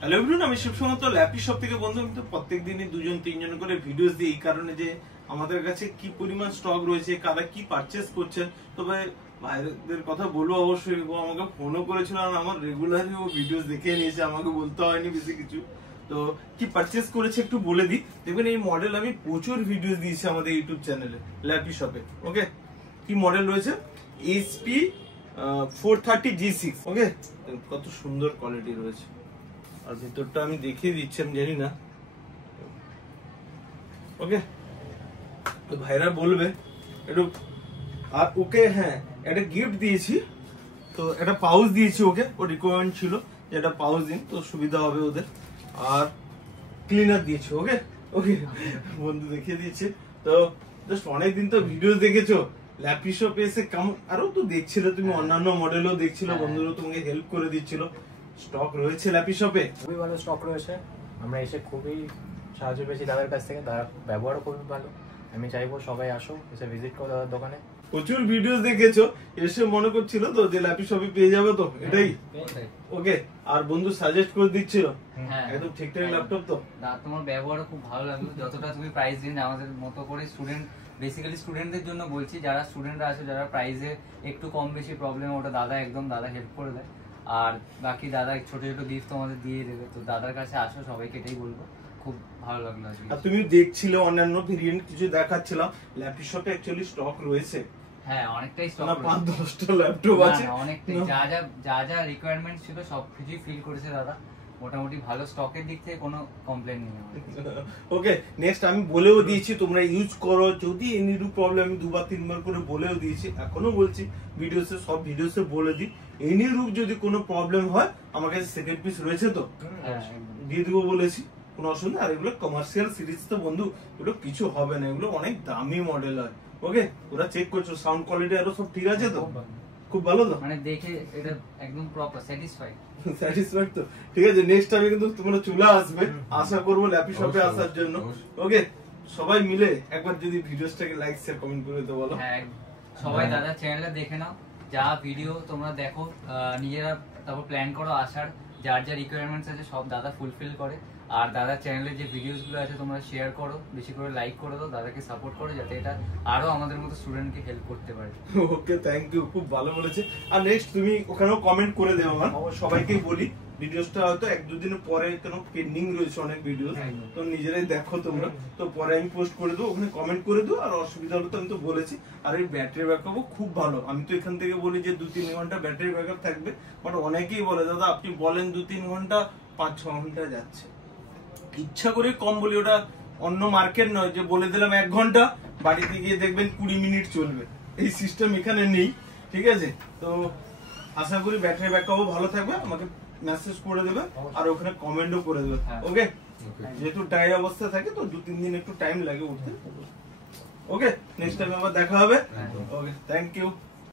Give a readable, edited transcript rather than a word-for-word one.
Hello everyone, আমি শিবসমত lappy shop থেকে। বন্ধু, আমি তো প্রত্যেক দিনই দুজন তিনজন করে ভিডিওস দিই, এই কারণে যে আমাদের কাছে কি পরিমাণ স্টক রয়েছে, কারা কি পারচেস করছেন। তবে ভাইদের কথা বলবো অবশ্যই, ও আমাকে ফোনও করেছিল আর আমার রেগুলারই ও ভিডিওস দেখে নিয়েছে, আমাকে বলতে হয়নি বেশি কিছু। তো কি পারচেস করেছে একটু বলে দিই। দেখবেন এই মডেল আমি প্রচুর ভিডিওস দিয়েছি আমাদের ইউটিউব চ্যানেলে ল্যাপি শপে। ওকে, কি মডেল রয়েছে? HP 430 G6। ওকে, কত সুন্দর কোয়ালিটি রয়েছে। আর ভিতরটা আমি দেখিয়ে দিচ্ছি, আমি জানি না। ওকে, তো ভাইরা বলবে একটু। আর ওকে হ্যাঁ, একটা গিফট দিয়েছি, তো একটা পাউচ দিয়েছি ওকে। ও রিকোয়ারমেন্ট ছিল যে একটা পাউচ দিন, তো সুবিধা হবে ওদের। আর ক্লিনার দিয়েছি। ওকে ওকে বন্ধু দেখিয়ে দিচ্ছে। তো জাস্ট অনেকদিন তো ভিডিও দেখেছো ল্যাপি শপে এসে, আরো তো দেখছিলে তুমি, অন্যান্য মডেলও দেখছিল, বন্ধুরা তোমাকে হেল্প করে দিচ্ছিল। স্টক রয়েছে ল্যাপি শপে, খুবই ভালো স্টক রয়েছে। আমরা এসে খুবই সাহায্য পেয়েছি দাদার কাছ থেকে, দাদার ব্যবহারও খুবই ভালো। আমি চাইবো সবাই আসো, এসে ভিজিট করো দাদার দোকানে। প্রচুর ভিডিও দেখেছো, এসে মনে করছিল তো যে ল্যাপি শপে পেয়ে যাবে, তো এটাই ওকে। আর বন্ধু সাজেস্ট করে দিচ্ছিল, একদম ঠিকঠাক ল্যাপটপ। তো তোমার ব্যবহারও খুব ভালো লাগলো, যতটা তুমি প্রাইস রেঞ্জ আমাদের মতো করে স্টুডেন্ট, বেসিক্যালি স্টুডেন্টদের জন্য বলছি, যারা স্টুডেন্টরা আছে যারা প্রাইসে একটু কম বেশি প্রবলেম, ওটা দাদা হেল্প করে দেয়। আর বাকি দাদা ছোট ছোট গিফট তোমাদের দিয়ে দেবে। তো দাদার কাছে আসো, সবাইকে এটাই বলবো, খুব ভালো লাগলো আজকে। আর তুমি দেখছিলে অন্যান্য ভেরিয়েন্ট কিছু দেখাচ্ছিলাম, ল্যাপি শপে অ্যাকচুয়ালি স্টক রয়েছে। হ্যাঁ, অনেকটাই স্টক, 5-10টা ল্যাপটপ আছে, অনেকটাই। যা রিকোয়ারমেন্ট ছিল সবকিছুই ফিল করেছে দাদা। মোটামুটি ভালো, স্টকের দিক থেকে কোনো কমপ্লেন নেই। ওকে, নেক্সট আমি বলেও দিয়েছি তোমরা ইউজ করো, যদি এনিরূপ প্রবলেম, আমি 2-3 বার করে বলেও দিয়েছি, এখনো বলছি ভিডিওসে, সব ভিডিওসে বলে দিই। এনিরূপ যদি কোনো প্রবলেম হয়, আমার কাছে সেকেন্ড পিস রয়েছে, তো দিয়ে দিব বলেছি, কোনো অসুবিধা। আর এগুলো কমার্শিয়াল সিরিজ তো বন্ধু, এগুলো কিছু হবে না, এগুলো অনেক দামি মডেল হয়। ওকে, ওরা চেক করছো, সাউন্ড কোয়ালিটি আরো সব ঠিক আছে তো? খুব ভালো তো, মানে দেখে এটা একদম প্রপার স্যাটিসফাইড তো। ঠিক আছে, নেক্সট টাইমে কিন্তু তোমরা চলে আসবে, আশা করবো ল্যাপি শপে আসার জন্য। ওকে, সবাই মিলে একবার যদি ভিডিওসটাকে লাইক শেয়ার কমেন্ট করে দিতে বলো। হ্যাঁ, সবাই দাদা চ্যানেলটা দেখে নাও, যা ভিডিও তোমরা দেখো নিজেরা, তারপর প্ল্যান করো আসার। যার যা রিকোয়ারমেন্টস আছে সব দাদা ফুলফিল করে। আর দাদার চ্যানেলে যে ভিডিওস গুলো আছে তোমরা শেয়ার করো, বেশি করে লাইক করে দাও, দাদাকে সাপোর্ট করো, যাতে এটা আরো আমাদের মতো স্টুডেন্টকে হেল্প করতে পারে। ওকে, থ্যাংক ইউ, খুব ভালো বলেছে। আর নেক্সট তুমি ওখানেও কমেন্ট করে দেবো। আমার সবাইকেই বলি, ভিডিওসটা হয়তো 1-2 দিনের পরে, কেন পেন্ডিং রয়েছে অনেক ভিডিও, তো নিজেরাই দেখো তোমরা, তো পরে আমি পোস্ট করে দেবো, ওখানে কমেন্ট করে দেবো। আর অসুবিধা হলে তো আমি তো বলেছি। আর এই ব্যাটারি ব্যাকআপও খুব ভালো। আমি তো এখান থেকে বলি যে 2-3 ঘন্টা ব্যাটারি ব্যাকআপ থাকবে, বাট অনেকেই বলে দাদা আপনি বলেন 2-3 ঘন্টা, 5-6 ঘন্টা যাচ্ছে। ইচ্ছা করে কম বলি, ওটা অন্য মার্কেট নয় যে বলে দিলাম 1 ঘন্টা, বাড়িতে গিয়ে দেখবেন 20 মিনিট চলবে, এই সিস্টেম এখানে নেই। ঠিক আছে, তো আশা করি ব্যাটারি ব্যাকআপও ভালো থাকবে। আমাকে মেসেজ করে দেবে আর ওখানে কমেন্টও করে দেবে। ওকে, যেহেতু টাই অবস্থা থাকে তো 2-3 দিন একটু টাইম লাগে উঠতে। ওকে, নেক্সট টাইম আবার দেখা হবে। ওকে, থ্যাংক ইউ।